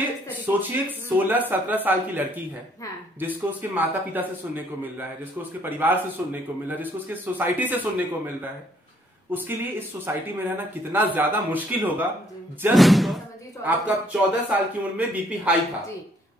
सोचिए सोचिए 16-17 साल की लड़की है, हाँ। जिसको उसके माता पिता से सुनने को मिल रहा है, जिसको उसके परिवार से सुनने को मिल रहा है, जिसको उसके सोसाइटी से सुनने को मिल रहा है, उसके लिए इस सोसाइटी में रहना कितना ज्यादा मुश्किल होगा जब आपका 14 साल की उम्र में बीपी हाई था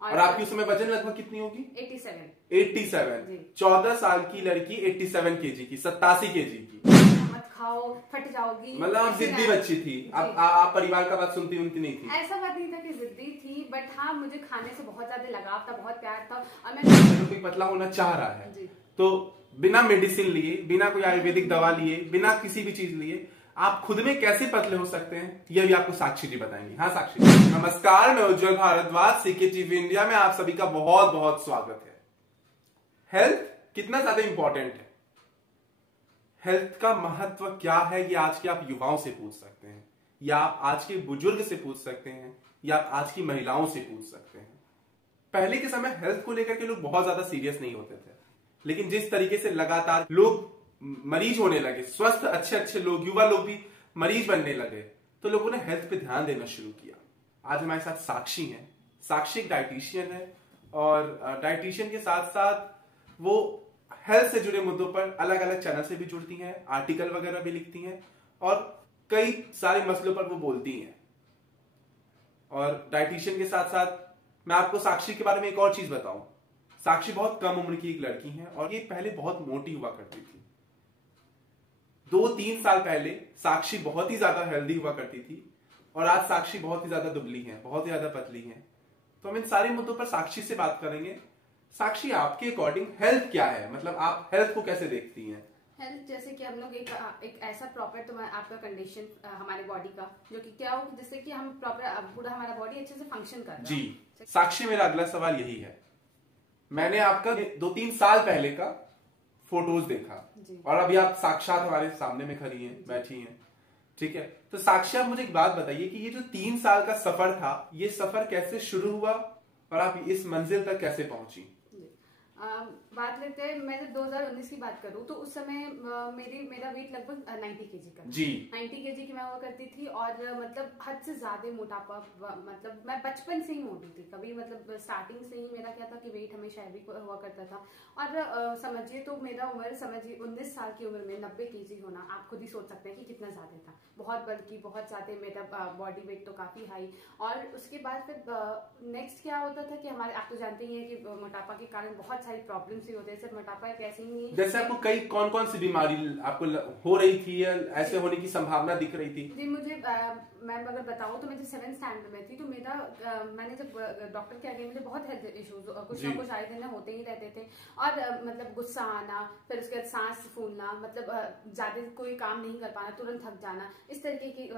और आपकी उस समय वजन लगभग कितनी होगी? 87। 14 साल की लड़की 87 केजी की, 87 केजी की। मत खाओ, फट जाओगी। मतलब आप जिद्दी बच्ची थी, आप परिवार का बात सुनती नहीं थी? ऐसा बात नहीं था कि जिद्दी थी, बट हाँ मुझे खाने से बहुत ज्यादा लगाव था, बहुत प्यार था। और मैं कोई पतला होना चाह रहा है तो बिना मेडिसिन लिए, बिना कोई आयुर्वेदिक दवा लिए, बिना किसी भी चीज लिए आप खुद में कैसे पतले हो सकते हैं, यह भी आपको साक्षी जी बताएंगी। हाँ साक्षी जी, नमस्कार, मैं उज्जवल भारद्वाज, सीके टीवी इंडिया में आप सभी का बहुत बहुत स्वागत है। हेल्थ कितना ज्यादा इंपॉर्टेंट है, हेल्थ का महत्व क्या है, ये आज के आप युवाओं से पूछ सकते हैं, या आप आज के बुजुर्ग से पूछ सकते हैं, या आप आज की महिलाओं से पूछ सकते हैं। पहले के समय हेल्थ को लेकर के लोग बहुत ज्यादा सीरियस नहीं होते थे, लेकिन जिस तरीके से लगातार लोग मरीज होने लगे, स्वस्थ अच्छे लोग, युवा लोग भी मरीज बनने लगे, तो लोगों ने हेल्थ पे ध्यान देना शुरू किया। आज हमारे साथ साक्षी हैं। साक्षी एक डाइटिशियन है और डाइटिशियन के साथ साथ वो हेल्थ से जुड़े मुद्दों पर अलग अलग चैनल से भी जुड़ती हैं, आर्टिकल वगैरह भी लिखती हैं और कई सारे मसलों पर वो बोलती हैं। और डाइटिशियन के साथ साथ मैं आपको साक्षी के बारे में एक और चीज बताऊं। साक्षी बहुत कम उम्र की एक लड़की है और ये पहले बहुत मोटी हुआ करती थी। 2-3 साल पहले साक्षी बहुत ही ज्यादा हेल्दी हुआ करती थी और आज साक्षी बहुत ही ज्यादा दुबली है, बहुत ही ज्यादा पतली है। तो हम इन सारे मुद्दों पर साक्षी से बात करेंगे। साक्षी, आपके अकॉर्डिंग हेल्थ क्या है, मतलब आप हेल्थ को कैसे देखती हैं? हेल्थ जैसे कि हम लोग एक ऐसा प्रॉपर तो आपका कंडीशन हमारे बॉडी का जो कि क्या हो, जिससे कि हम प्रॉपर पूरा हमारा बॉडी अच्छे से फंक्शन कर रहा है। जी साक्षी, मेरा अगला सवाल यही है। मैंने आपका 2-3 साल पहले का फोटोज देखा और अभी आप साक्षात हमारे सामने में खड़ी हैं, बैठी हैं, ठीक है। तो साक्षी, आप मुझे एक बात बताइए कि ये जो 3 साल का सफर था, ये सफर कैसे शुरू हुआ और आप इस मंजिल तक कैसे पहुंची? बात लेते हैं, मैं जब 2019 की बात करूं तो उस समय मेरा वेट लगभग 90 केजी का जी 90 केजी की मैं हुआ करती थी और मतलब हद से ज्यादा मोटापा, मतलब मैं बचपन से ही मोटी थी। कभी मतलब स्टार्टिंग से ही मेरा क्या था कि वेट हमेशा हैवी हुआ करता था। और समझिए तो मेरा उम्र समझिए 19 साल की उम्र में 90 केजी होना, आप खुद ही सोच सकते हैं कि कितना ज्यादा था। बहुत बल्कि बहुत ज्यादा मेरा बॉडी वेट तो काफी हाई। और उसके बाद फिर नेक्स्ट क्या होता था कि हमारे, आप तो जानते ही हैं कि मोटापा के कारण बहुत सारी प्रॉब्लम्स ही होते हैं। सिर्फ मोटापा एक ऐसे ही नहीं है। जैसे आपको कौन सी बीमारी आपको हो रही थी या ऐसे होने की संभावना दिख रही थी? जी मुझे मैं अगर बताऊं तो मैं जब 7th स्टैंडर्ड में थी तो मैंने जब डॉक्टर के आगे मुझे बहुत हेल्थ इश्यूज कुछ ना कुछ आए दिन होते ही रहते थे। और मतलब गुस्सा आना, फिर उसके बाद सांस फूलना, मतलब ज्यादा कोई काम नहीं कर पाना, तुरंत थक जाना, इस तरीके की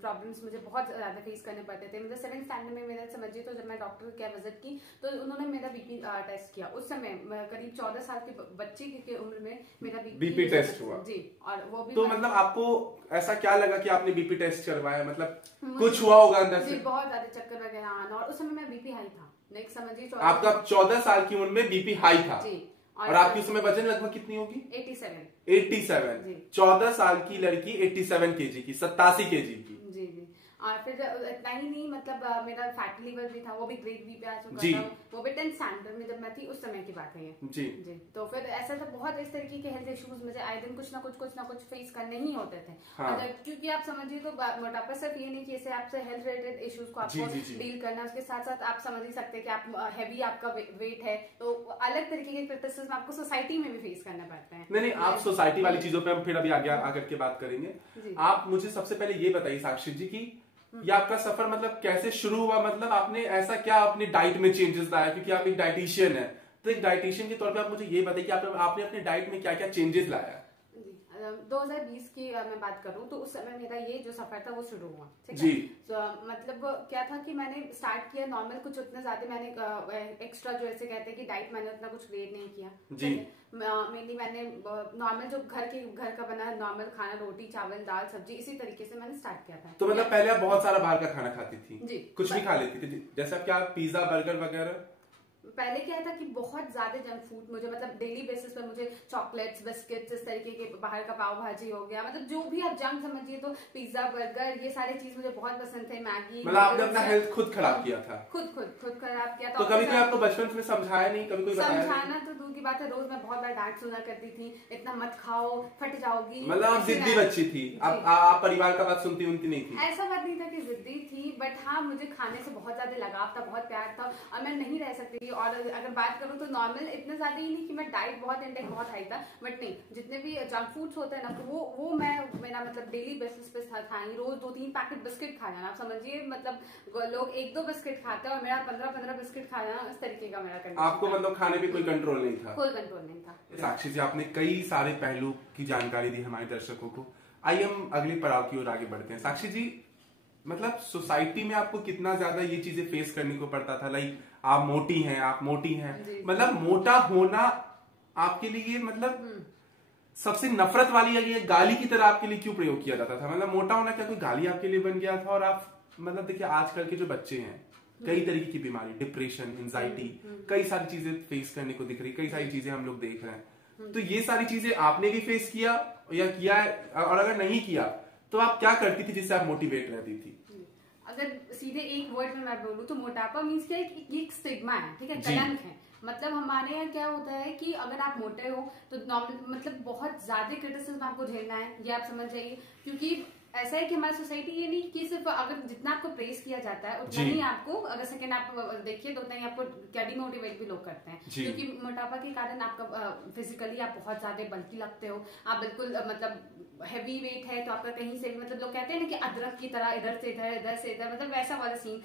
प्रॉब्लम्स मुझे बहुत ज्यादा फेस करने पड़ते थे। मतलब 7th स्टैंडर्ड में मेरा समझिए तो जब मैं डॉक्टर के विजिट की तो उन्होंने मेरा बीपी टेस्ट किया। उस समय करीब 14 साल की बच्ची की उम्र में मेरा बीपी टेस्ट हुआ जी। और वो भी तो मतलब आपको ऐसा क्या लगा कि आपने बीपी टेस्ट करवाया, मतलब कुछ हुआ होगा अंदर से? बहुत ज्यादा चक्कर वगैरह आना, और उस समय मैं बीपी हाई था। नेक्स्ट समझिए आपका 14 साल की उम्र में बीपी हाई था जी। और आपकी उस समय वजन लगभग कितनी होगी? 87। 14 साल की लड़की 87 केजी की, 87 केजी की जी जी। और फिर इतना ही नहीं, मतलब मेरा फैटी लिवर भी था, वो भी ग्रेड बी पे आ चुका था। वो भी 10th स्टैंडर्ड में जब मैं थी उस समय की बात है ये जी जी। तो फिर ऐसा था, बहुत इस तरीके के हेल्थ इश्यूज मुझे आए दिन कुछ ना कुछ फेस करने ही होते थे। हाँ। क्योंकि आप समझिए तो मोटापा सिर्फ ये नहीं कि इसे आपसे हेल्थ रिलेटेड इश्यूज को आपको डील करना, उसके साथ साथ आप समझ ही सकते हैं कि आप हैवी आपका वेट है तो अलग तरीके के क्रिटिसिज्म आपको सोसाइटी में भी फेस करने पड़ते हैं। नहीं, आप सोसाइटी वाली चीजों पे हम फिर अभी आगे आकर के बात करेंगे। आप मुझे सबसे पहले ये बताइए साक्षी जी की ये आपका सफर मतलब कैसे शुरू हुआ, मतलब आपने ऐसा क्या अपनी डाइट में चेंजेस लाया, क्योंकि आप एक डाइटिशियन है, तो एक डाइटिशियन के तौर पे आप मुझे ये बताइए कि आपने अपने डाइट में क्या क्या चेंजेस लाया? 2020 की मैं बात करूं तो उस समय मेरा ये जो सफर था वो शुरू हुआ, ठीक है तो मतलब क्या था कि मैंने स्टार्ट किया नॉर्मल, कुछ उतना ज्यादा मैंने एक्स्ट्रा जो ऐसे कहते हैं कि डाइट मैंने उतना कुछ क्रिएट नहीं किया जी। मेनली मैंने नॉर्मल जो घर का बना नॉर्मल खाना, रोटी चावल दाल सब्जी, इसी तरीके से मैंने स्टार्ट किया था। तो मतलब पहले आप बहुत सारा बाहर का खाना खाती थी जी, कुछ भी खा लेती थी, जैसे आप क्या पिज्जा बर्गर वगैरह? पहले क्या था कि बहुत ज्यादा जंक फूड मुझे मतलब डेली बेसिस पे मुझे चॉकलेट्स बिस्किट्स इस तरीके के बाहर का पाव भाजी हो गया मतलब जो भी आप जंक समझिए तो पिज्जा बर्गर ये सारी चीज मुझे बहुत पसंद थे मैगी मतलब आपने अपना हेल्थ खुद खराब किया था खुद खराब किया तो कभी कोई आपको बचपन में समझाया नहीं कभी कोई समझाना तो दूर की बात है रोज मैं बहुत बार डांट सुना करती थी इतना मत खाओ फट जाओगी मतलब आप जिद्दी बच्ची थी आप परिवार का बात सुनती नहीं थी ऐसा बात नहीं था कि जिद्दी थी बट हाँ मुझे खाने से बहुत ज्यादा लगाव था बहुत प्यार था और मैं नहीं रह सकती थी और अगर बात करूँ तो नॉर्मल इतना ज्यादा ही नहीं कि मैं डाइट बहुत इंटेक बहुत हाई था बट नहीं जितने भी जंक फूड्स होते हैं ना तो वो मैं मेरा मतलब डेली बेसिस पे था रोज 2-3 पैकेट बिस्किट खा जाना आप समझिए मतलब लोग 1-2 बिस्किट खाते हैं और मेरा 15-15 बिस्किट खा जाना इस तरीके का मेरा कंट्रोल आपको मतलब खाने पे कोई कंट्रोल नहीं था कोई कंट्रोल नहीं था साक्षी जी आपने कई सारे पहलू की जानकारी दी हमारे दर्शकों को आइए हम अगले पड़ाव की ओर आगे बढ़ते हैं साक्षी जी मतलब सोसाइटी में आपको कितना ज्यादा ये चीजें फेस करने को पड़ता था लाइक आप मोटी हैं मतलब मोटा होना आपके लिए मतलब सबसे नफरत वाली ये गाली की तरह आपके लिए क्यों प्रयोग किया जाता था मतलब मोटा होना क्या कोई गाली आपके लिए बन गया था और आप मतलब देखिए आजकल के जो बच्चे हैं कई तरीके की बीमारी डिप्रेशन एंजाइटी कई सारी चीजें फेस करने को दिख रही कई सारी चीजें हम लोग देख रहे हैं तो ये सारी चीजें आपने भी फेस किया या किया है और अगर नहीं किया तो आप क्या करती थी जिससे आप मोटिवेट रहती थी अगर सीधे एक वर्ड में मैं बोलूँ तो मोटापा मीन्स क्या एक स्टिग्मा है ठीक है कलंक है मतलब हमारे यहाँ क्या होता है कि अगर आप मोटे हो तो नॉर्मल मतलब बहुत ज्यादा क्रिटिसिज्म आपको झेलना है ये आप समझ जाइए क्योंकि ऐसा है कि हमारी सोसाइटी ये नहीं कि सिर्फ अगर जितना आपको प्रेस किया जाता है उतना ही आपको अगर सेकंड आप देखिए तो उतना ही आपको क्या डिमोटिवेट भी लोग करते हैं क्योंकि मोटापा के कारण आपका फिजिकली आप बहुत ज्यादा बल्कि लगते हो आप बिल्कुल मतलब हैवी वेट है तो आपका कहीं से भी मतलब लोग कहते हैं ना कि अदरक की तरह इधर से इधर मतलब वैसा वाला सीन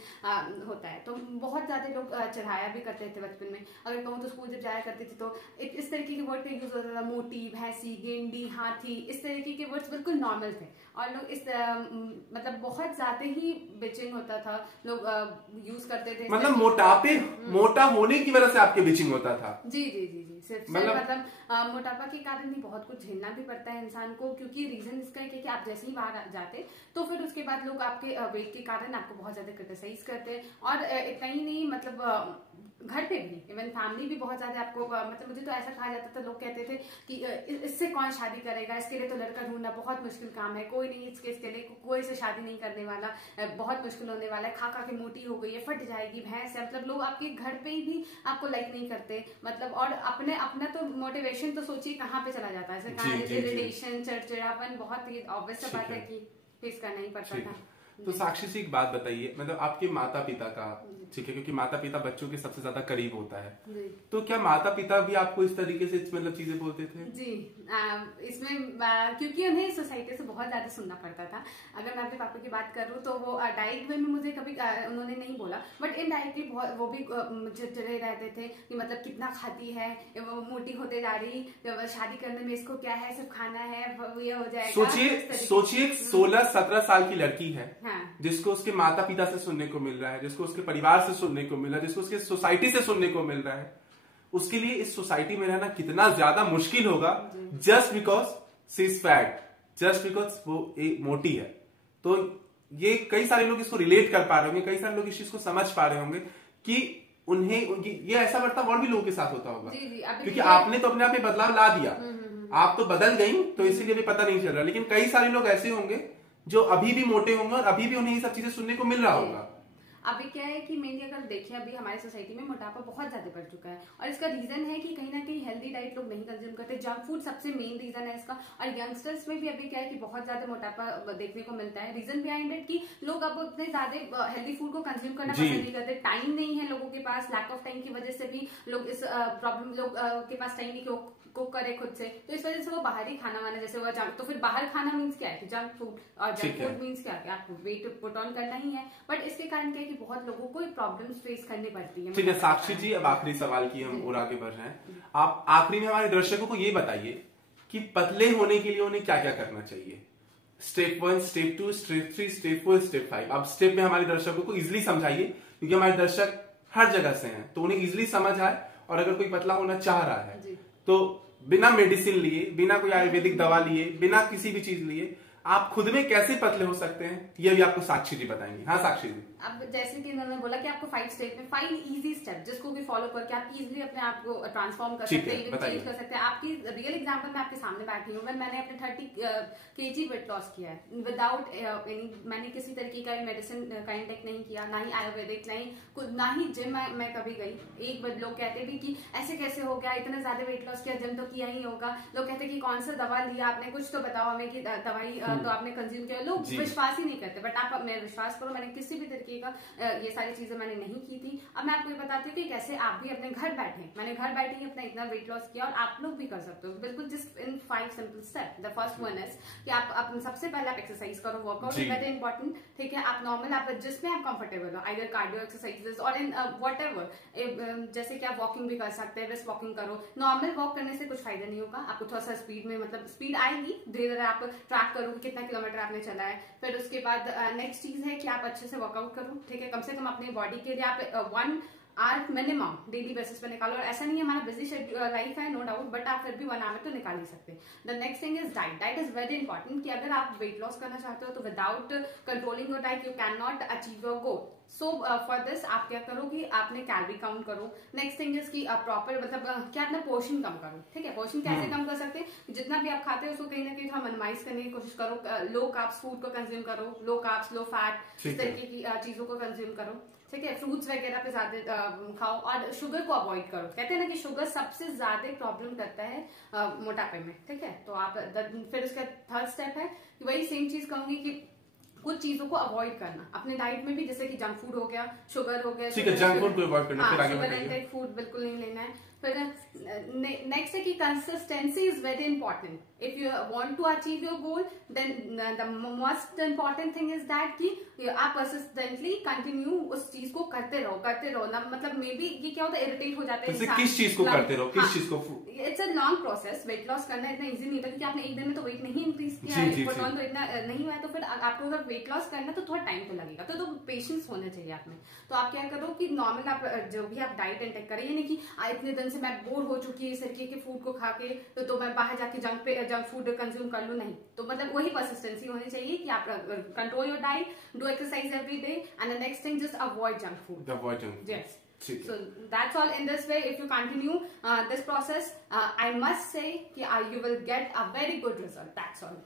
होता है तो बहुत ज्यादा लोग चढ़ाया भी करते थे बचपन में अगर कहूँ तो स्कूल जब जाया करते थे तो इस तरीके के वर्ड का यूज होता था मोटी भैंसी गेंडी हाथी इस तरीके के वर्ड्स बिल्कुल नॉर्मल थे और लोग इस मतलब बहुत ज्यादा ही बिचिंग होता था लोग यूज करते थे मतलब मोटा होने की वजह से आपके बिचिंग होता था जी सिर्फ मतलब मोटापा के कारण ही बहुत कुछ झेलना भी पड़ता है इंसान को क्योंकि रीजन इसका है कि आप जैसे ही बाहर जाते तो फिर उसके बाद लोग आपके वेट के कारण आपको बहुत ज्यादा क्रिटिसाइज करते हैं और इतना ही नहीं मतलब घर पे भी इवन फैमिली भी बहुत ज्यादा आपको मतलब मुझे तो ऐसा कहा जाता था लोग कहते थे कि इससे कौन शादी करेगा इसके लिए तो लड़का ढूंढना बहुत मुश्किल काम है कोई नहीं इसके लिए कोई से शादी नहीं करने वाला बहुत मुश्किल होने वाला है खा के मोटी हो गई है फट जाएगी भैंस है मतलब लोग आपके घर पे ही भी आपको लाइक नहीं करते मतलब और अपना तो मोटिवेशन तो सोचिए कहाँ पे चला जाता है रिलेशन चिड़चिड़ापन बहुत ही ऑब्वियस बात है कि फेस करना ही पड़ता था तो साक्षी से एक बात बताइए मतलब आपके माता पिता का ठीक है क्योंकि माता पिता बच्चों के सबसे ज्यादा करीब होता है तो क्या माता पिता भी आपको इस तरीके से मतलब चीजें बोलते थे जी इसमें क्योंकि उन्हें सोसाइटी से बहुत ज्यादा सुनना पड़ता था अगर मैं अपने पापा की बात करूँ तो वो डायरेक्ट वे में मुझे कभी उन्होंने नहीं बोला बट इनडायरेक्टली वो भी चिड़चिड़े रहते थे कि मतलब कितना खाती है वो मोटी होते जा रही शादी करने में इसको क्या है सिर्फ खाना है ये हो जाएगा सोचिए 16-17 साल की लड़की है जिसको उसके माता पिता से सुनने को मिल रहा है जिसको उसके परिवार से सुनने को मिल रहा है जिसको उसके सोसाइटी से सुनने को मिल रहा है उसके लिए इस सोसाइटी में रहना कितना ज्यादा मुश्किल होगा just because she is fat just because वो एक मोटी है तो ये कई सारे लोग इसको रिलेट कर पा रहे होंगे कई सारे लोग इस चीज को समझ पा रहे होंगे कि उन्हें ये ऐसा बर्ताव और भी लोगों के साथ होता होगा क्योंकि आपने तो अपने आप में बदलाव ला दिया आप तो बदल गई तो इसीलिए भी पता नहीं चल रहा लेकिन कई सारे लोग ऐसे होंगे जो अभी भी मोटे होंगे और अभी भी उन्हें ये सब चीजें सुनने को मिल रहा होगा अभी क्या है कि मेनली अगर देखें अभी हमारी सोसाइटी में मोटापा बहुत ज्यादा बढ़ चुका है और इसका रीजन है कि कहीं ना कहीं हेल्दी डाइट लोग नहीं कंज्यूम करते जंक फूड सबसे मेन रीजन है इसका और यंगस्टर्स में भी अभी क्या है कि बहुत ज्यादा मोटापा देखने को मिलता है रीजन बिहाइंड इट कि लोग अब उतने ज्यादा हेल्दी फूड को कंज्यूम करना पसंद नहीं करते टाइम नहीं है लोगों के पास लैक ऑफ टाइम की वजह से भी लोग इस प्रॉब्लम लोग के पास टाइम नहीं कुक करे खुद से तो इस वजह से वो बाहर ही खाना वाना जैसे वो जंक तो फिर बाहर खाना मीन्स क्या है जंक फूड और जंक फूड मीन्स क्या है आपको वेट पुट ऑन करना ही है बट इसके कारण क्या है कि बहुत लोगों को प्रॉब्लम्स फेस करनी पड़ती है ठीक है साक्षी जी अब आखिरी सवाल की हम और आगे बढ़ रहे हैं आप आखिरी में हमारे दर्शकों को ये बताइए कि पतले होने के लिए उन्हें क्या क्या करना चाहिए step 1 step 2 step 3 step 4 step 5 आप स्टेप में हमारे दर्शकों को इजिली समझाइए क्योंकि हमारे दर्शक हर जगह से हैं तो उन्हें इजिली समझ आए और अगर कोई पतला होना चाह रहा है तो बिना मेडिसिन लिए बिना कोई आयुर्वेदिक दवा लिए बिना किसी भी चीज लिए आप खुद में कैसे पतले हो सकते हैं ये भी आपको साक्षी जी बताएंगी। हाँ साक्षी जी। अब जैसे कि उन्होंने बोला कि आपको 5 स्टेप में 5 इजी स्टेप जिसको भी फॉलो करके आप इजीली अपने आप को ट्रांसफॉर्म कर सकते हैं, चेंज कर सकते हैं। आपकी रियल एग्जांपल मैं आपके सामने बैठी हूँ। मैंने अपने 30 kg वेट लॉस किया है विदाउट मैंने किसी तरीके का मेडिसिन का इंटेक नहीं किया, ना ही आयुर्वेदिक, ना ही जिम मैं कभी गई। एक बार लोग कहते भी कि ऐसे कैसे हो गया, इतना ज्यादा वेट लॉस किया, जिम तो किया ही होगा। लोग कहते कि कौन सा दवा लिया आपने, कुछ तो बताओ हमें कि दवाई तो आपने कंज्यूम किया। लोग विश्वास ही नहीं करते, बट आप अपने विश्वास करो, मैंने किसी भी तरीके का ये सारी चीजें मैंने नहीं की थी। अब मैं आपको ये बताती हूँ कि कैसे आप भी अपने घर बैठे, मैंने घर बैठे ही अपना इतना वेट लॉस किया और आप लोग भी कर सकते हो बिल्कुल just in 5 simple step. The first one is कि आप सबसे पहले आप एक्सरसाइज करो, वर्कआउट इज वेरी इंपॉर्टेंट, ठीक है। आप नॉर्मल आप जिसमें आप कंफर्टेबल हो, आइदर कार्डियो एक्सरसाइजेस और इन व्हाटएवर, जैसे कि आप वॉकिंग भी कर सकते हैं, रिस्ट वॉकिंग करो। नॉर्मल वॉक करने से कुछ फायदा नहीं होगा, आपको थोड़ा सा स्पीड में मतलब स्पीड आएगी, धीरे धीरे आप ट्रैक करो कितना किलोमीटर आपने चला है। फिर उसके बाद नेक्स्ट चीज है कि आप अच्छे से वर्कआउट करो, ठीक है। कम से कम अपनी बॉडी के लिए आप 1 आवर मिनिमम डेली बेसिस पे निकालो। और ऐसा नहीं है हमारा बिजी लाइफ है, नो डाउट, बट आप फिर भी 1 आवर तो निकाल ही सकते हैं। The next thing is diet. Diet is very important कि अगर आप वेट लॉस करना चाहते हो तो without controlling your diet you can not achieve your goal. So for this आप क्या करो कि आपने कैलोरी काउंट करो। नेक्स्ट थिंग इज कि प्रॉपर मतलब क्या अपना पोर्शन कम करो, ठीक है। पोर्शन कैसे कम कर सकते हैं, जितना भी आप खाते हो उसको कहीं ना कहीं थोड़ा मिनिमाइज करने की कोशिश करो। लो कार्ब्स फूड को कंज्यूम करो, लो कार्ब्स लो फैट इस तरीके की चीजों को कंज्यूम करो, ठीक है। फ्रूट्स वगैरह पे ज्यादा खाओ और शुगर को अवॉइड करो। कहते हैं ना कि शुगर सबसे ज्यादा प्रॉब्लम करता है मोटापे में, ठीक है। तो आप फिर उसका थर्ड स्टेप है कि वही सेम चीज कहूंगी कि कुछ चीजों को अवॉइड करना अपने डाइट में भी, जैसे कि जंक फूड हो गया, शुगर हो गया, ठीक है, जंक फूड को अवॉइड करना, फिर आगे शुगर इंटेक फूड बिल्कुल नहीं लेना है। फिर नेक्स्ट है कि consistency is very important. If you want to achieve your goal then the most important thing is that कि आप कंसिस्टेंटली कंटिन्यू उस चीज को करते रहो ना। मतलब मे बी ये क्या होता है, इरिटेट हो जाते हैं। किस चीज को करते रहो, किस चीज को? It's a long process. Weight loss करना इतना इजी नहीं था क्योंकि आपने एक दिन में तो वेट नहीं इंक्रीज किया है, तो इतना नहीं हुआ है। तो फिर आपको अगर वेट लॉस करना तो थोड़ा टाइम तो लगेगा, तो पेशेंस होना चाहिए आप में। तो आप क्या करो कि नॉर्मल आप जो भी आप डाइट इंटेक करें, यानी कि इतने दिन से मैं बोर हो चुकी है इस तरीके के फूड को खा के, तो मैं बाहर जाके जंक फूड कंज्यूम कर लूं, नहीं। तो मतलब वही परसिस्टेंसी होनी चाहिए कि आप control your diet, do exercise every day, and the next thing just avoid junk food. Yes, so that's all. In this way, if you continue this process, I must say you will get a very good result. That's all.